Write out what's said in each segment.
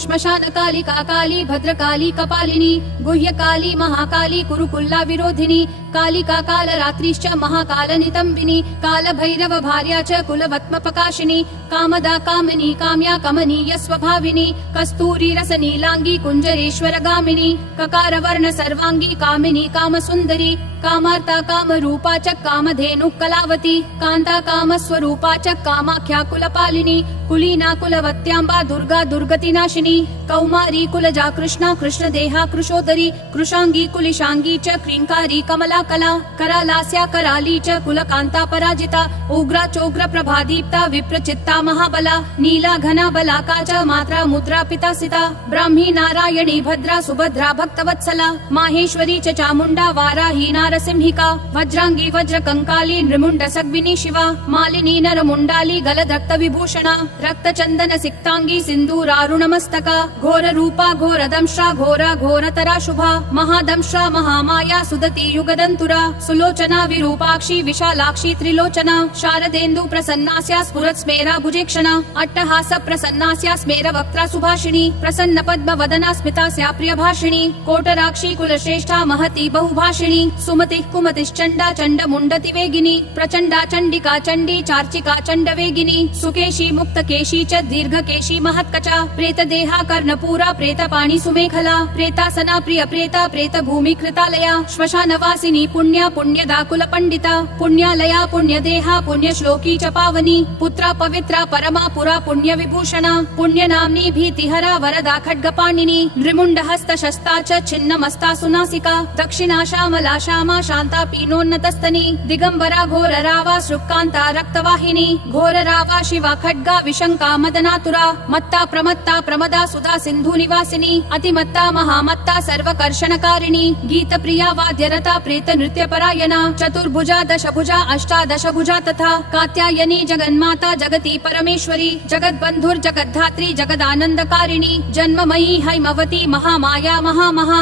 श्मशानकालिका काली भद्रकाली कपालिनी गुह्यकाली महाकाली कुरुकुल्ला विरोधिनी कालिका कालरात्रिश्च महाकालनितम्बिनी कालभैरव भार्या च कुलवत्मप्रकाशिनी कामदा कामिनी काम्या कमनीय स्वभाविनी कस्तूरी रसनीलांगी कुंजरेश्वरगामिनी ककारवर्ण सर्वांगी कामिनी कामसुंदरी कामार्ता कामरूपा च कामधेनु कलावती कांता कामस्वरूपा च कामाख्या कुलपालिनी कुलीना कुलवत्यांबा दुर्गा दुर्गतिनाशिनी कौमारी कुलजा कृष्णा कृष्णदेहा कृशोदरी कृशांगी कुलिशांगी च क्रींकारी कमला कला करालास्या कराली च कुलकांता पराजिता उग्रा चोग्र प्रभादीप्ता विप्रचित्ता महाबला नीला घना बलाका च मात्रा मुद्रा पितासिता ब्राह्मी नारायणी भद्रा सुभद्रा भक्तवत्सला माहेश्वरी च चामुंडा वाराही नारसिंहिका वज्रांगी वज्र कंकाली नृमुंड सग्विनी शिवा मालिनी नरमुंडाली गलदक्त विभूषणा रक्त चंदन सिक्तांगी सिंदूरारुणमस्तका घोर रूपा घोर दंश्रा घोरा घोरतरा शुभा महादंश्रा महामाया सुदती युगदंतुरा सुलोचना विरूपाक्षी विशालाक्षी त्रिलोचना शारदेन्दु प्रसन्नास्या स्फुरत् स्मेरा भुजेक्षणा अट्टहास प्रसन्नास्या स्मेर वक्त्रा सुभाषिणी प्रसन्न पद्म वदना स्मितास्या प्रियभाषिणी कोटराक्षी कुलश्रेष्ठा महती बहुभाषिणी सुमतिः कुमतिश्चण्डा चण्ड मुण्डति वेगिनी प्रचण्डा चण्डिका चण्डी चार्चिका चण्ड वेगिनी सुकेशी मुक्तकेशी च दीर्घकेशी महत्कचा प्रेतदेहा कर्णपूरा प्रेतपाणि सुमेखला प्रेतासना प्रिय प्रेता प्रेत भूमि कृतालया श्मशानवासिनी पुण्या पुण्यदा कुलपण्डिता पुण्यालया पुण्यदेहा पुण्यश्लोकी च पावनी पुत्रा पवित्रा परमा पुरा पुण्य विभूषणा पुण्यनाम्नी भीतिहरा वरदा खड्गपाणिनी नृमुण्डहस्त शस्ता च छिन्नमस्ता सुनासिका दक्षिणा श्यामला श्यामा शान्ता पीनोन्नतस्तनी दिगंबरा घोर रावा श्रुक्कान्ता रक्तवाहिनी घोर रावा शिवा खड्गा विशंका मदनातुरा मत्ता प्रमत्ता प्रमदा सुधा सिंधु निवासिनी अतिमत्ता महामत्ता सर्वकर्षणकारिणी गीत प्रिया वाद्यरता प्रेत नृत्य परायणा चतुर्भुजा दशभुजा अष्टादशभुजा तथा कात्यायनी जगन्माता जगती परमेश्वरी जगद्बंधुर जगद्धात्री जगदानंदकारिणी जन्ममयी हैमवती महामाया महामहा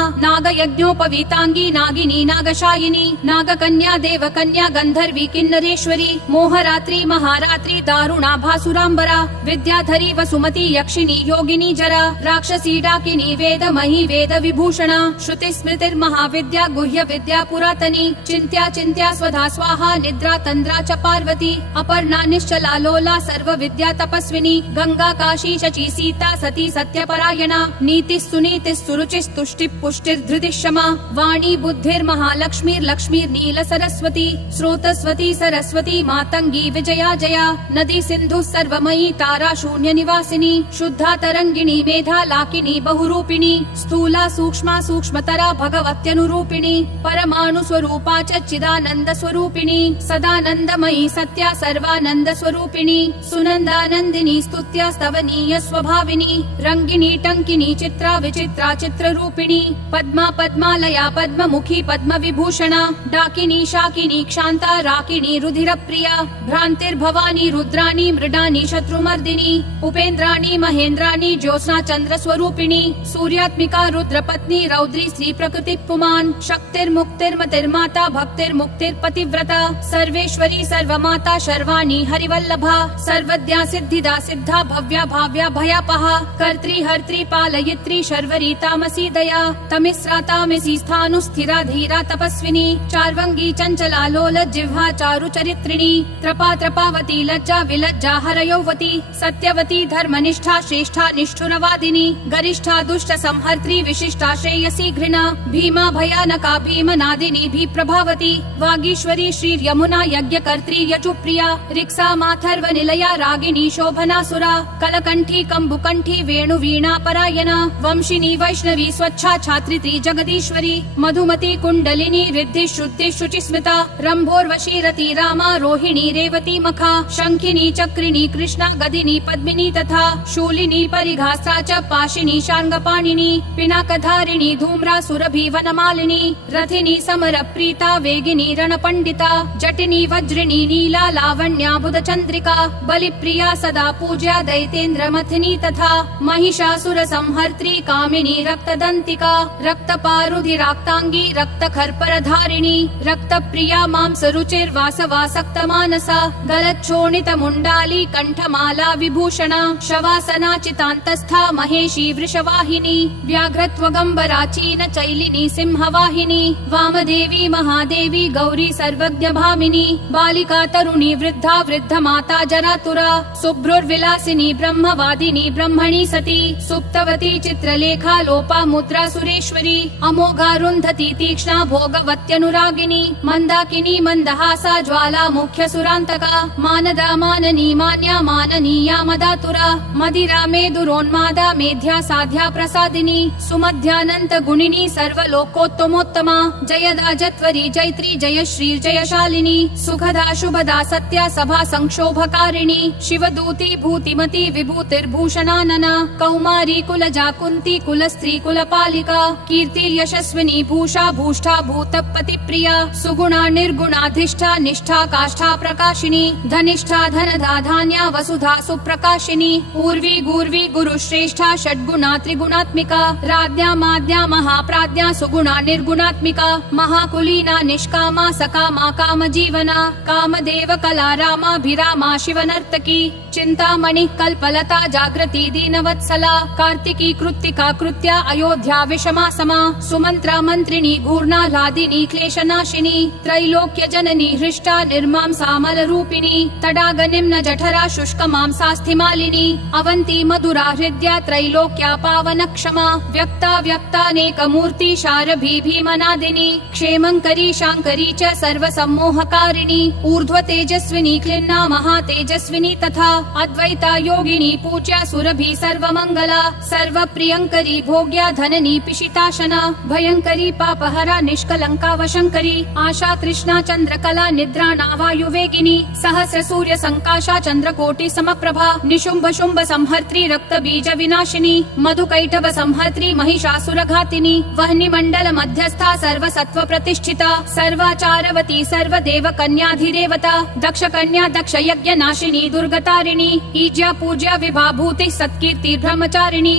नागयज्ञोपवीतांगी नागिनी नागशायिनी नागकन्या देवकन्या गंधर्वी किन्नरेश्वरी मोहरात्रि महारात्रि दारुणा भासुरांबरा विद्याधरी वसुमती यक्षिणी योगिनी जरा राक्षसी डाकिनी वेदमयी वेद विभूषणा श्रुति स्मृतिर्महाविद्या गुह्य विद्या पुरातनी चिंत्या चिंत्या स्वधा स्वाहा निद्रा तंद्रा च पार्वती अपर्णा निश्चला लोला सर्व विद्या तपस्विनी गंगा काशी शची सीता सती सत्यपरायणा नीति सुनीति सुरुचि तुष्टि पुष्टिर्धृति क्षमा वाणी बुद्धिर्महालक्ष्मीर्लक्ष्मीर् नील सरस्वती स्रोतस्वती सरस्वती मातंगी विजया जया नदी सिंधु सर्वमयी तारा शून्य निवासिनी शुद्धा तरंगिणी मेधा लाकिनी बहुरूपिणी स्थूला सूक्ष्मा सूक्ष्मतरा भगवत्यनुरूपिणी परमाणु स्वरूपा च चिदानंद स्वरूपिणी सदानंदमयी सत्या सर्वानंद स्वरूपिणी सुनंदानंदिनी स्तुत्या स्तवनीय स्वभाविनी रंगिनी टंकिनी चित्रा विचित्रा चित्र रूपिणी पद्मा पद्मालया पद्ममुखी पद्म विभूषणा डाकिनी शाकिनी क्षांता राकिनी रुधिर प्रिया भ्रांतिर्भवानी रुद्राणी मृडानी शत्रुमर्दिनी उपेन्द्राणी महेन्द्राणी ज्योत्स्ना चंद्र स्वरूपिणी सूर्यात्मिका रुद्रपत्नी रौद्री श्री प्रकृति पुमान शक्तिर्मुक्तिर्मतिर्माता भक्तिर्मुक्तिर्पतिव्रता सर्वेश्वरी सर्वमाता शर्वाणी हरिवल्लभा सर्वज्ञा सिद्धिदा सिद्धा भव्या भाव्या भयापहा कर्त्री हर्त्री पालयित्री शर्वरी तामसी दया तमिस्रा तामसी स्थानु स्थिरा धीरा तपस्विनी चार्वंगी चंचला लोल जिह्वा चारु चरित्रिणी त्रपा त्रपावती लज्जा विलज्जा हरयौवती सत्यवती धर्मनिष्ठा श्रेष्ठा निष्ठुरवादिनी गरिष्ठा दुष्ट संहर्त्री विशिष्टा श्रेयसी घृणा भीमा भयानका भीमनादिनी भी प्रभावती वागीश्वरी श्री यमुना यज्ञकर्त्री यजुप्रिया रिक्सा माथर्व निलया रागिनी शोभनासुरा कलकंठी कंबुकंठी वेणु वीणा परायणा वंशिनी वैष्णवी स्वच्छा छात्रित्री जगदीश्वरी मधुमती कुंडलिनी रिद्धि शुद्धि शुचि स्मृता रंभोर्वशी रति रामा रोहिणी रेवती मखा शंखिनी चक्रिणी कृष्णा गदिनी पद्मिनी तथा शूलिनी परिघास्त्रा च पाशिनी शार्ङ्गपाणिनी पिनाकधारिणी धूम्रा सुरभि वनमालिनी रथिनी समर प्रीता वेगिनी रणपण्डिता जटिनी वज्रिणी नीला लावण्या बुधचन्द्रिका बलिप्रिया सदा पूज्या दैतेन्द्र मथिनी तथा महिषासुर संहर्त्री कामिनी रक्तदन्तिका रक्तपारुधिराक्तांगी रक्तखर्परधारिणी रक्तप्रिया मांसरुचिर्वासवासक्तमानसा गलच्छोणितमुण्डाली कण्ठमाला विभूषणा शवासना चितान्तस्था महेशी वृषवाहिनी व्याघ्रत्वगम्बराचीन चैलिनी सिंहवाहिनी वामदेवी महादेवी गौरी सर्वज्ञभामिनी बालिका तरुणी वृद्धा वृद्धमाता जरातुरा शुभ्रुर्विलासिनी ब्रह्मवादिनी ब्रह्मणी सती सुप्तवती चित्रलेखा लोपा मुद्रा सुरेश्वरी अमोघारुन्धती तीक्ष्णा भोगवत्यनुरागिनी मन्दाकिनी मन्दहासा ज्वाला मुख्य सुरान्तका मानदा माननी मान्या माननीया मदातुरा मदिरा मेदुरोन्मादा मेध्या साध्या प्रसादिनी सुमध्यानन्त गुणिनी सर्वलोकोत्तमोत्तमा जयदा जत्वरी जैत्री जयश्री जयशालिनी सुखदा शुभदा सत्या सभा संक्षोभकारिणी शिवदूती भूतिमती विभूतिर्भूषणानना कौमारी कुलजा कुन्ती कुलस्त्री कुलपालिका कीर्ति यशस्विनी भूषा भूष्ठा भूतपति प्रिया सुगुणा निर्गुणाधिष्ठा निष्ठा काष्ठा प्रकाशिनी धनिष्ठा धनधा धान्या वसुधा सुप्रकाशिनी ऊर्वी गूर्वी गुरुश्रेष्ठा षड्गुणा त्रिगुणात्मिका राज्ञा माद्या महाप्राज्ञा सुगुणा निर्गुणात्मिका महाकुलीना निष्कामा सकामा कामजीवना कामदेव कला रामाभिरामा शिवनर्तकी चिंतामणि कल्पलता जागृति दीनवत्सला कार्तिकी कृत्तिका कृत्या अयोध्या विषमा समा सुमंत्रा मंत्रिणी घूर्णाह्लादिनी क्लेशनाशिनी त्रैलोक्य जननी हृष्टा निर्मां सामल रूपिणी तडाग निम्न जठरा शुष्क मांसास्थिमालिनी अवंती मधुरा हृद्या त्रैलोक्या पावन क्षमा व्यक्ता व्यक्तानेक मूर्ति शारभी भीमनादिनी क्षेमंकरी शांकरी च सर्व सम्मोहकारिणी ऊर्ध्व तेजस्विनी क्लिन्ना महातेजस्विनी तथा अद्वैता योगिनी पूज्या सुरभि सर्वमंगला सर्वप्रियंकरी भोग्या धननी पिशिताशना भयंकरी पापहरा निष्कलंका वशंकरी आशा तृष्णा चंद्रकला निद्राणा वायुवेगिनी सहस्र सूर्य संकाशा चंद्रकोटि समप्रभा निशुंभ शुंभ संहर्त्री रक्त बीज विनाशिनी मधुकैटभ संहर्त्री महिषासुर घातिनी वह्नि मंडल मध्यस्था सर्व सत्व प्रतिष्ठिता सर्वाचारवती सर्वदेव कन्याधिदेवता दक्ष कन्या दक्ष यज्ञ नाशिनी दुर्गतारिणी ईज्या पूज्या विभाभूति सत्कीर्ति ब्रह्मचारिणी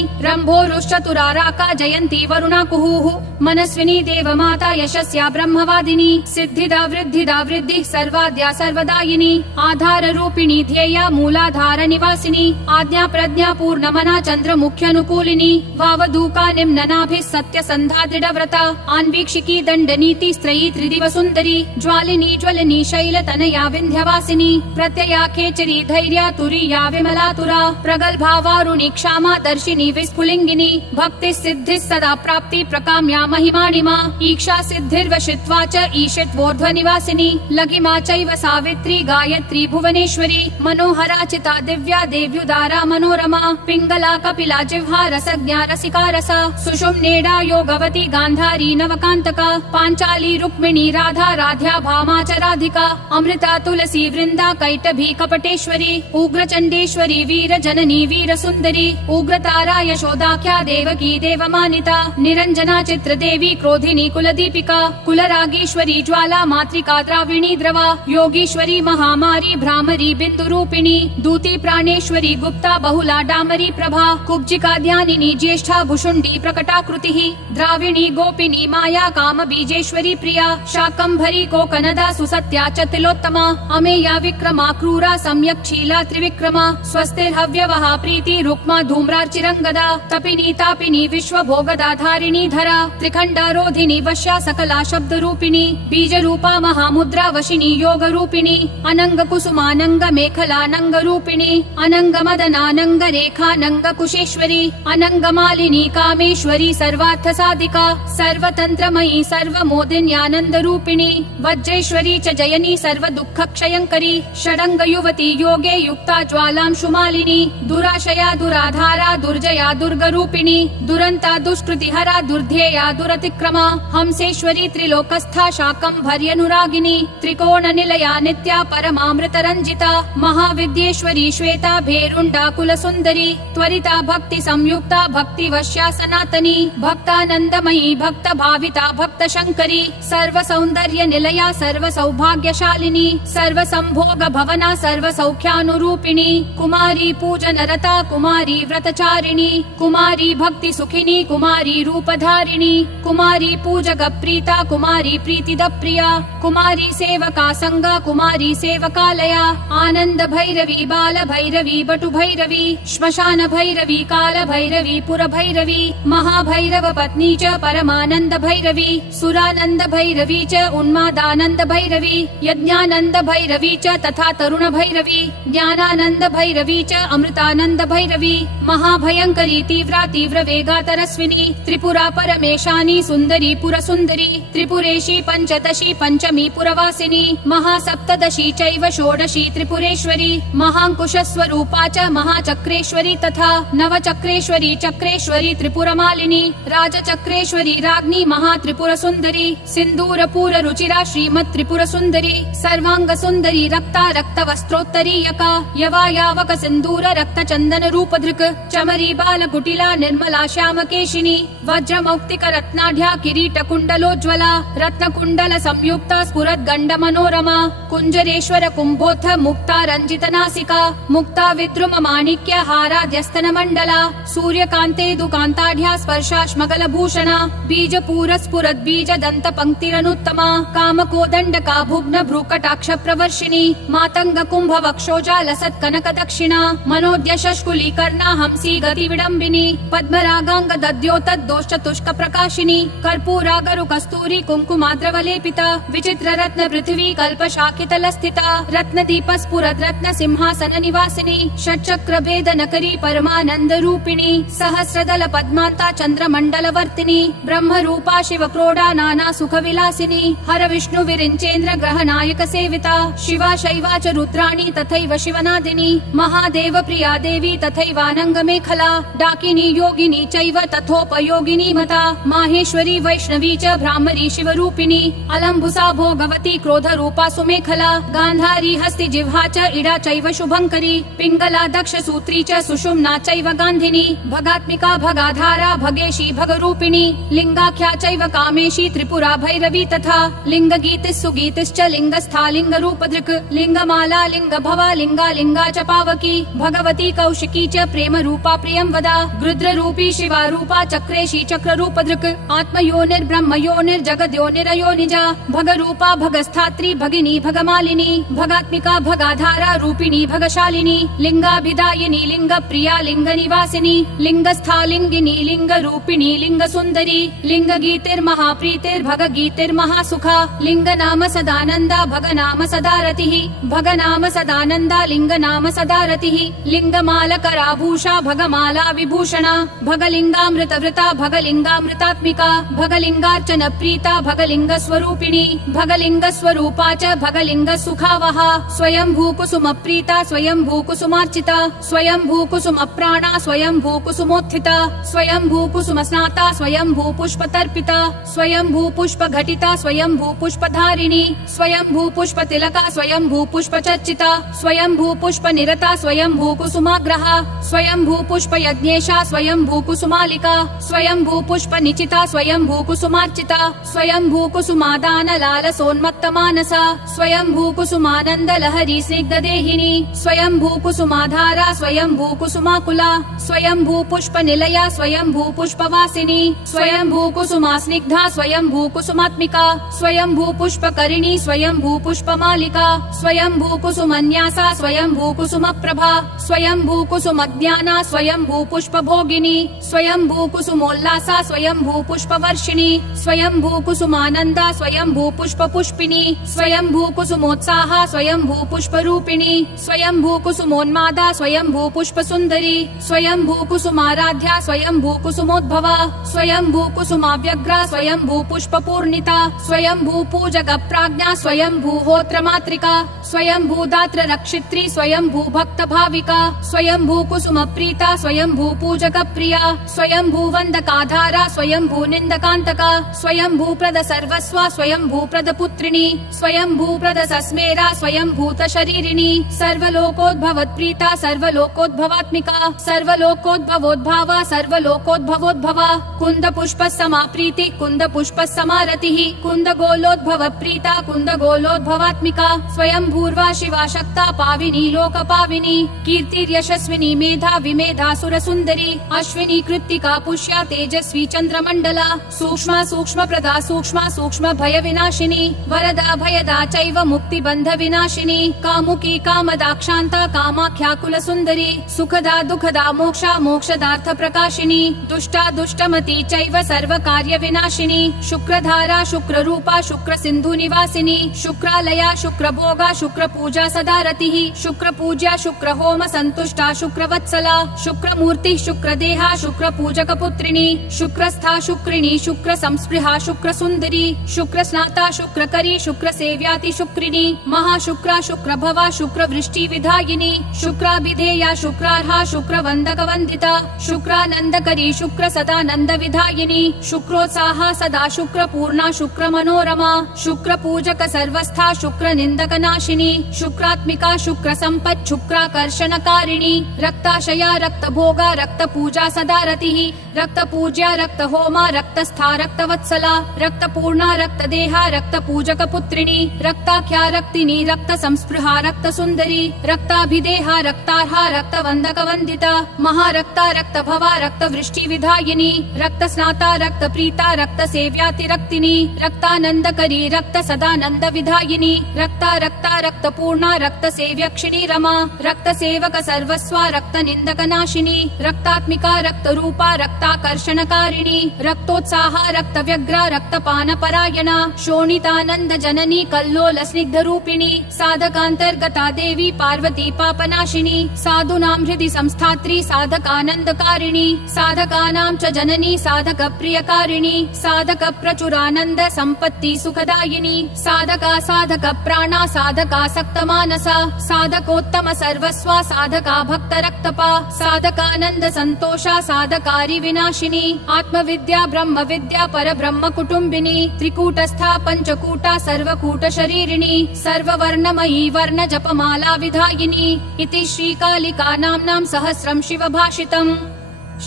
रंभोरुश्चतुराराका जयंती वरुणा कुहुः मनस्विनी देवमाता यशस्या ब्रह्मवादिनी सिद्धिदा वृद्धिदा वृद्धि सर्वाद्या सर्वदायिनी आधार रूपिणी ध्येया मूलाधार निवासिनी आज्ञा प्रज्ञा पूर्णमना चंद्र मुख्यानुकूलिनी वावधूका निम्ननाभिः सत्य संधा दृढव्रता आन्वीक्षिकी दंडनीति स्त्रयी त्रिदिव सुंदरी ज्वालिनी ज्वलिनी शैल तनया विंध्यवासिनी प्रत्यया खेचरी धैर्या तुरीया विमलातुरा प्रगल्भा वारुणी क्षामा दर्शिनी विस्फुलिंगिनी भक्ति सिद्धि सदा प्राप्ति प्रकाम्या महिमाणिमा ईक्षा सिद्धिर्वशित्वा च ईशित्वोर्ध्व निवासिनी लघिमा चैव सावित्री गायत्री भुवनेश्वरी मनोहरा चिता दिव्या देव्युदारा मनोरमा पिंगला कपिला जिह्वा रसज्ञा रसिका रसा सुषुम्नेडा योगवती गांधारी नवकांतका पांचाली रुक्मिणी राधा राध्या भामा च राधिका अमृता तुलसी वृंदा कैटभी कपटेश्वरी उग्रचंडेश्वरी वीर जननी वीर सुंदरी उग्रतारा यशोदाख्या देवकी देवमानिता निरंजना चित्रदेवी क्रोधिनी कुलदीपिका कुलरागीश्वरी ज्वाला मातृका द्राविणी द्रवा योगीश्वरी महामारी भ्रामरी बिंदुरूपिणी दूती प्राणेश्वरी गुप्ता बहुला डामरी प्रभा कुब्जिका ध्यानिनी ज्येष्ठा भुषुंडी प्रकटाकृतिः द्राविणी गोपिनी माया काम बीजेश्वरी प्रिया शाकंभरी कोकनदा सुसत्या च तिलोत्तमा अमेया विक्रमा क्रूरा सम्यक् शीला त्रिविक्रमा स्वस्तिर्हव्यवहा प्रीति रुक्मा धूम्रार्चिरंगदा तपिनी तापिनी विश्व भोगदा धारिणी धरा त्रिखंडारोधिनी वश्या सकला शब्द रूपिणी बीज रूपा महामुद्रा वशिनी योग रूपिणी अनंग कुसुमानंग मेखलानंग रूपिणी अनंग मदनानंग रेखानंग कुशेश्वरी अनंग मालिनी कामेश्वरी सर्वार्थ साधिका सर्वतंत्रमयी सर्वमोदिन्यानंद रूपिणी वज्रेश्वरी च जयनी सर्व दुःख क्षयंकरी षडंग युवती योगे युक्ता ज्वालांशुमालिनी दुराशया दुराधारा दुर्जया दुर्ग रूपिणी दुरंता दुष्कृतिहरा दुर्ध्येया दुरतिक्रमा हंसेश्वरी त्रिपुरेश्वरी त्रिलोकस्था शाकम्भर्यनुरागिनी त्रिकोणनिलया नित्या परमामृतरञ्जिता महाविद्येश्वरी श्वेता भेरुण्डाकुलसुन्दरी त्वरिता भक्ति संयुक्ता भक्तिवश्या सनातनी भक्तानन्दमयी भक्तभाविता भक्तशङ्करी सर्वसौन्दर्यनिलया सर्वसौभाग्यशालिनी सर्वसम्भोगभवना सर्वसौख्यानुरूपिणी कुमारी पूजनरता कुमारी व्रतचारिणी कुमारी भक्तिसुखिनी कुमारी रूपधारिणी कुमारी पूजकप्रीता कुमारी प्रीतिदप्रिया कुमारी सेवका संगा कुमारी सेवकालया आनन्द भैरवी बाल भैरवी बटु भैरवी श्मशान भैरवी काल भैरवी पुर भैरवी महाभैरव पत्नी च परमानन्द भैरवी सुरानन्द भैरवी च उन्मादानन्द भैरवी यज्ञानन्द भैरवी च तथा तरुण भैरवी ज्ञानानन्द भैरवी च अमृतानन्द भैरवी महाभयंकरी तीव्रा तीव्र वेगातरस्विनी त्रिपुरा परमेशानी सुन्दरी पुरसुन्दरी त्रिपुरेशी पंचदशी पंचमी पुरवासिनी महासप्तदशी चैव षोडशी त्रिपुरेश्वरी महांकुशस्वरूपा च महाचक्रेश्वरी तथा नवचक्रेश्वरी चक्रेश्वरी त्रिपुरमालिनी राजचक्रेश्वरी राज्ञी महात्रिपुरसुन्दरी सिन्दूरपूर रुचिरा श्रीमत् त्रिपुरसुन्दरी सर्वांग सुन्दरी रक्ता रक्तवस्त्रोत्तरीयका यवायावक सिन्दूर रक्तचन्दन रूपधृक् चमरी बालकुटिला निर्मला श्यामकेशिनी वज्रमौक्तिक रत्नाढ्या किरीटकुण्डलोज्ज्वला रत्नकुण्डल संयुक्ता स्फुरद्गण्ड मनोरमा कुञ्जरेश्वर कुम्भोत्थ मुक्ता रञ्जितनासिका मुक्ता विद्रुम माणिक्य हाराद्यस्तन मण्डला सूर्यकान्तेदुकान्ताढ्या स्पर्शाश्मगलभूषणा बीजपूर स्फुरद्बीज दन्त पंक्तिरनुत्तमा कामकोदण्डका भुग्न भ्रूकटाक्ष प्रवर्षिणी मातंग कुंभ वक्षोजा लसत् कनक दक्षिणा मनोद्य शष्कुलीकर्णा हंसी गति विडम्बिनी पद्मरागांग दद्योतद्दोश्चतुष्क प्रकाशिनी कर्पूरागरु कस्तूरी कुङ्कुमाद्रवलेपिता विचित्र रत्न पृथ्वी कल्पशाखितल स्थिता रत्नदीप स्फुरद् रत्न सिंहासन निवासिनी षट्चक्र भेदनकरी परमानंद रूपिणी सहस्रदल पद्मान्ता चन्द्रमण्डलवर्तिनी ब्रह्म रूपा शिव प्रोढा नाना सुख विलासिनी हर विष्णु विरिञ्चेन्द्र ग्रह नायक सेविता शिवा शैवा च रुद्राणी तथैव शिवनादिनी महादेव प्रिया देवी तथैवानंग मेखला डाकिनी योगिनी चैव तथोपयोगिनी मता माहेश्वरी वैष्णवी च भ्रामरी शिवरूपिणी अलम्बुसा भोगवती क्रोध रूपा सुमेखला गान्धारी हस्ति जिह्वा च इडा चैव शुभंकरी पिंगला दक्ष सूत्री च सुषुम्ना चैव गान्धिनी भगात्मिका भगाधारा भगेशी भगरूपिणी लिंगाख्या चैव कामेशी त्रिपुरा भैरवी तथा लिंगगीतिस् सुगीतिश्च लिंगस्था लिंगरूपधृक् लिंगमाला लिंग भवा लिंगा लिंगा च पावकी भगवती कौशिकी च प्रेम रूपा प्रियं वदा गृद्र रूपी शिवा रूपा चक्रेशी चक्र रूपधृक् आत्मयोनिर्ब्रह्म योनिर्जगद्योनिरयोनिजा भगरूपा भगस्थात्री भगिनी भगमालिनी भगात्मिका भगाधारा रूपिणी भगशालिनी लिंगाभिदायिनी लिंग प्रिया लिंग निवासिनी लिंगस्था लिंगिनी लिंग रूपिणी लिंग सुंदरी लिंग गीतिर्महाप्रीतिर्भग गीतिर्महासुखा लिंग नाम सदानंदा भग नाम सदा रतिः भग नाम सदानंदा लिंग नाम सदा रतिः लिंगमालकराभूषा भगमाला विभूषणा भगलिंगामृतवृता भगलिंगामृतात्मिका भगलिंगार्चन प्रीता भगलिंग स्वरूपिणी भगलिंग स्वरूपा च भगलिंग सुखावहा स्वयंभू कुसुम प्रीता स्वयंभू कुसुमार्चिता स्वयंभू कुसुम प्राणा स्वयंभू कुसुमोत्थिता स्वयंभू कुसुम स्नाता स्वयंभू पुष्प तर्पिता स्वयंभू पुष्प घटिता स्वयंभू पुष्प धारिणी स्वयंभू पुष्प तिलका स्वयंभू पुष्प चर्चिता स्वयंभू पुष्प निरता स्वयंभू कुसुमाग्रहा स्वयंभू पुष्प यज्ञेशा स्वयंभू कुसुमालिका स्वयंभू पुष्प निचिता स्वयंभू कुसुमार्चिता स्वयंभू कुसुमादान लाल सोन्मत्त मानसा स्वयंभू कुसुमानंद लहरी स्निग्ध देहिनी स्वयंभू कुसुमाधारा स्वयंभू कुसुमाकुला स्वयंभू पुष्प निलया स्वयंभू पुष्प वासिनी स्वयंभू कुसुमा स्निग्धा स्वयंभू कुसुमात्मिका स्वयंभू पुष्प करिणी स्वयंभू पुष्प मालिका स्वयंभू कुसुमन्यासा स्वयंभू कुसुम प्रभा स्वयंभू कुसुम ज्ञाना स्वयंभू पुष्प भोगिनी स्वयंभू कुसुमोल्लासा स्वयंभू पुष्प वर्षिणी स्वयंभू कुसुमानंदा स्वयंभू पुष्प पुष्पिनी स्वयंभू कुसुमोत्साहा स्वयंभू पुष्प रूपिणी स्वयंभू कुसुमोन्मादा स्वयंभू पुष्प सुंदरी स्वयंभू कुसुमाराध्या स्वयंभू कुसुमोद्भवा स्वयंभू कुसुमाव्यग्रा स्वयंभू पुष्प पूर्णिता स्वयंभू पूजक प्राज्ञा स्वयंभू होत्र मात्रिका स्वयंभू दात्र रक्षित्री स्वयंभू भक्त भाविका स्वयंभू कुसुम प्रीता स्वयंभू पूजक प्रिया स्वयंभू वंदकाधारा स्वयंभू निंदकांतका स्वयं स्वयंभूप्रद सर्वस्वा स्वयंभूप्रद पुत्रिणी स्वयंभूप्रद सस्मेरा स्वयंभूत शरीरिणी सर्वलोकोद्भवत्प्रीता सर्वलोकोद्भवात्मिका सर्वलोकोद्भवोद्भावा सर्वलोकोद्भवोद्भवा कुंद पुष्प समाप्रीति कुंद पुष्प समारतिः कुंद गोलोद्भव प्रीता कुंद गोलोद्भवात्मिका स्वयंभूर्वा शिवा शक्ता पाविनी लोकपाविनी कीर्तिर्यशस्विनी मेधा विमेधा सुरसुंदरी अश्विनी कृत्तिका पुष्या तेजस्वी चंद्रमंडला सूक्ष्मा सूक्ष्म प्रदा सूक्ष्मा सूक्ष्म भय विनाशिनी वरदा भयदा चैव मुक्ति बंध विनाशिनी कामुकी कामदा क्षांता कामाख्या कुल सुंदरी सुखदा दुखदा मोक्षा मोक्षदार्थ प्रकाशिनी दुष्टा दुष्टमती चैव सर्व कार्य विनाशिनी शुक्रधारा शुक्र रूपा शुक्र सिंधु निवासिनी शुक्रालया शुक्र भोगा शुक्र पूजा सदा रतिः शुक्र पूज्या शुक्र होम संतुष्टा शुक्र वत्सला शुक्र मूर्ति शुक्र देहा शुक्र पूजक पुत्रिणी शुक्रस्था शुक्रिणी शुक्र संस्पृहा शुक्र सुंदरी शुक्र स्नाता शुक्र करी शुक्र सेव्याति शुक्रिणी महाशुक्रा शुक्र भवा शुक्र वृष्टि विधायिनी शुक्राभिधेया शुक्रार्हा शुक्र वंदक वंदिता शुक्रानंदकरी शुक्र सदानंद विधायिनी शुक्रोत्साहा सदा शुक्र पूर्णा शुक्र मनोरमा शुक्र पूजक सर्वस्था शुक्र निंदक नाशिनी शुक्रात्मिका शुक्र संपत् शुक्राकर्षणकारिणी रक्ताशया रक्त भोगा रक्त पूजा सदा रतिः रक्त पूज्या रक्त होमा रक्तस्था रक्त वत्सला रक्त पूर्णा रक्त देहा रक्त पूजक पुत्रिणी रक्ताख्या रक्तिनी रक्त संस्पृहा रक्त सुंदरी रक्ताभिदेहा रक्तार्हा रक्त वंदक वंदिता महारक्ता रक्त भवा रक्त वृष्टि विधायिनी रक्त स्नाता रक्त प्रीता रक्त सेव्याति रक्तिनी रक्तानंदकरी रक्त सदानंद विधायिनी रक्ता रक्ता रक्त पूर्णा रक्त सेव्यक्षिणी रमा रक्त सेवक सर्वस्वा रक्त निंदक नाशिनी रक्तात्मिका रक्त रूपा रक्ताकर्षणकारिणी रक्तोत्साहा रक्त व्यग्रा रक्तपान परायणा शोणितानंद जननी कल्लोल स्निग्ध रूपिणी साधकांतर्गता देवी पार्वती पापनाशिनी साधूनां हृदि संस्थात्री साधकानंदकारिणी साधकानां च जननी साधक प्रियकारिणी साधक प्रचुरानंद संपत्ति सुखदायिनी साधका साधक प्राणा साधका सक्तमानसा साधकोत्तम सर्वस्वा साधका भक्त रक्तपा साधकानंद संतोषा साधकारी विनाशिनी आत्मविद्या ब्रह्म विद्या परब्रह्म कुटुंबिनी त्रिकूटस्था पंचकूटा सर्वकूट शरीरिणी सर्ववर्णमयी वर्ण जपमाला विधायिनी इति श्रीकालिका नाम्नां सहस्रं शिवभाषितम्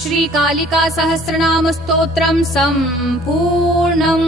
श्रीकालिका सहस्रनाम स्तोत्रं सम्पूर्णम्।